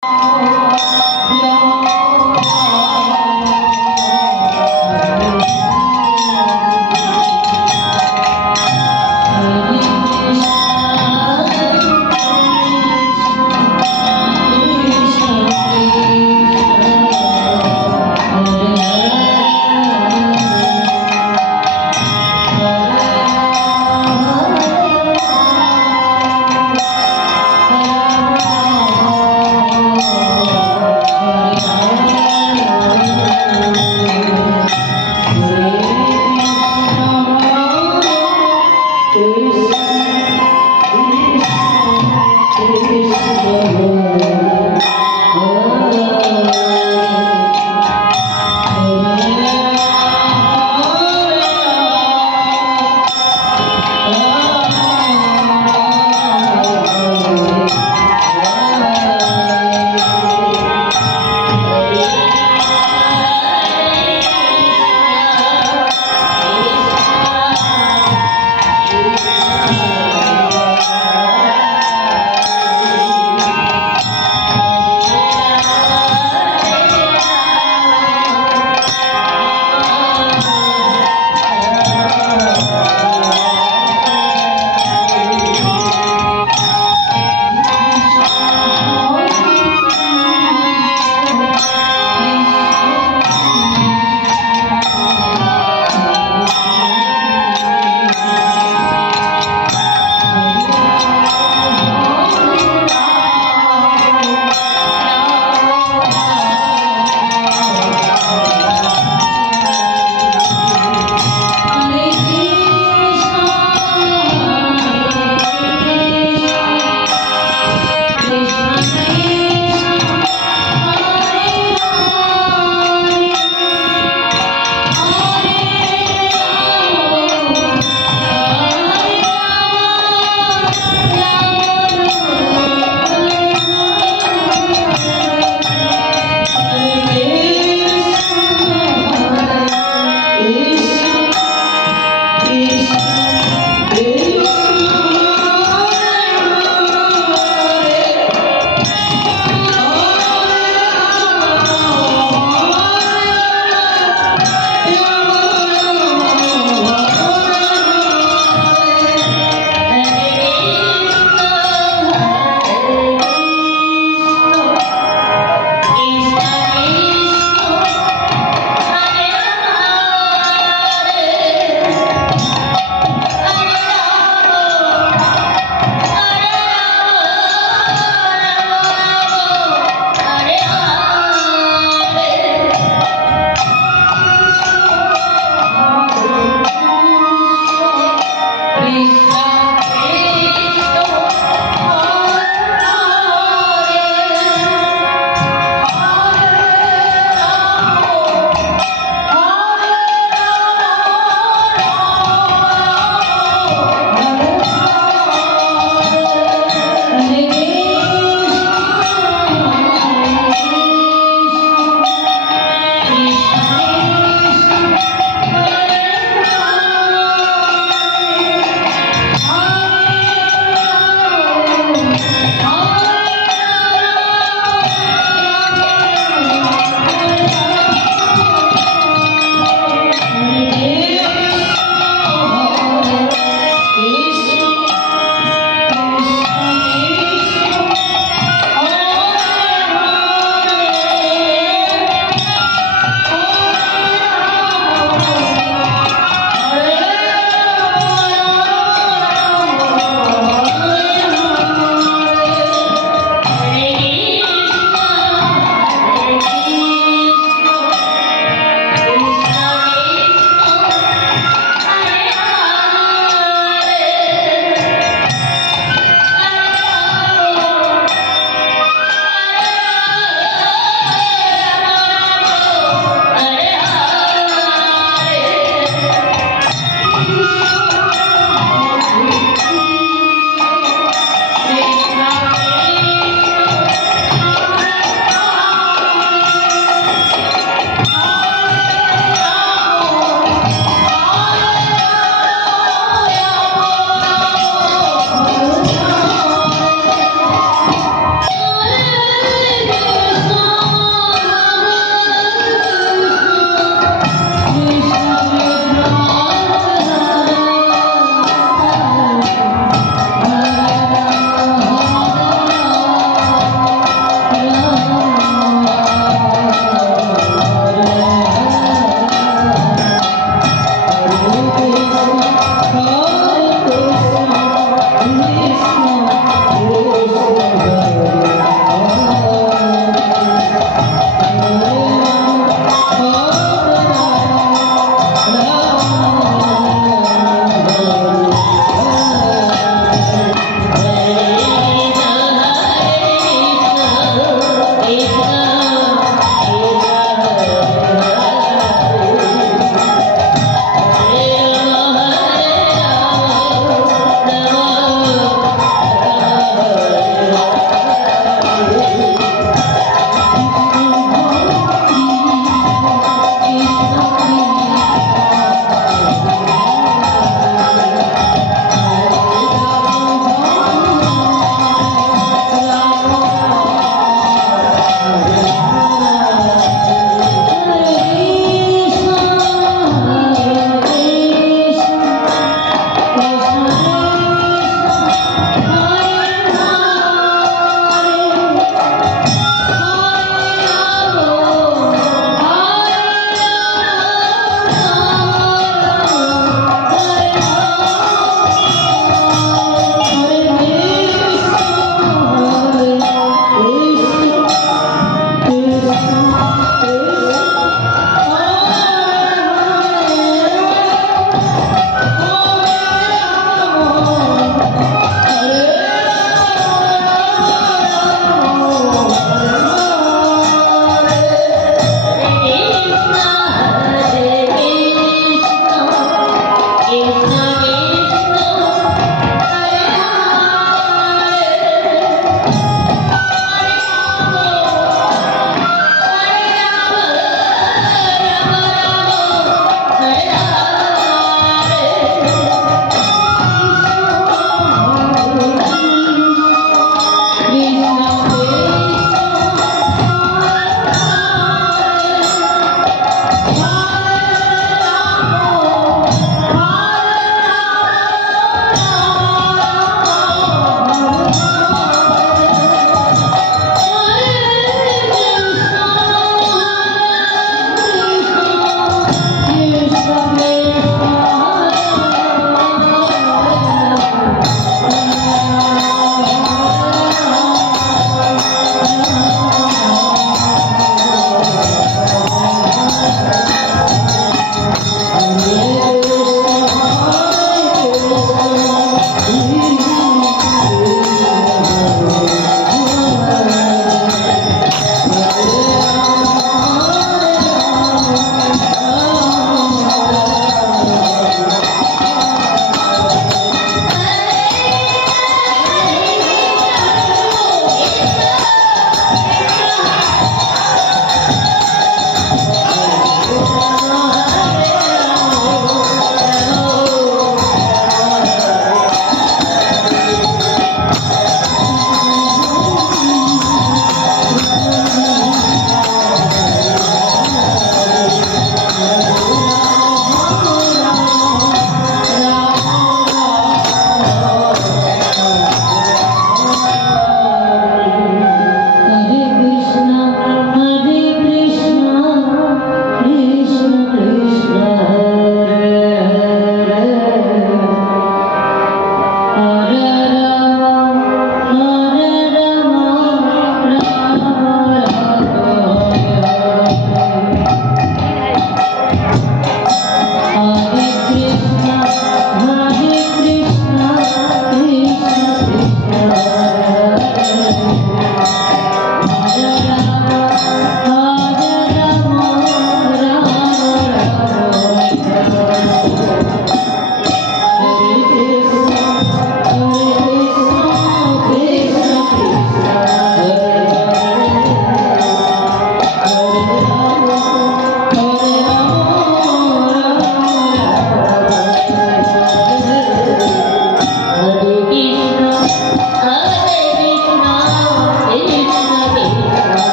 Thank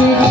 Thank yeah. you.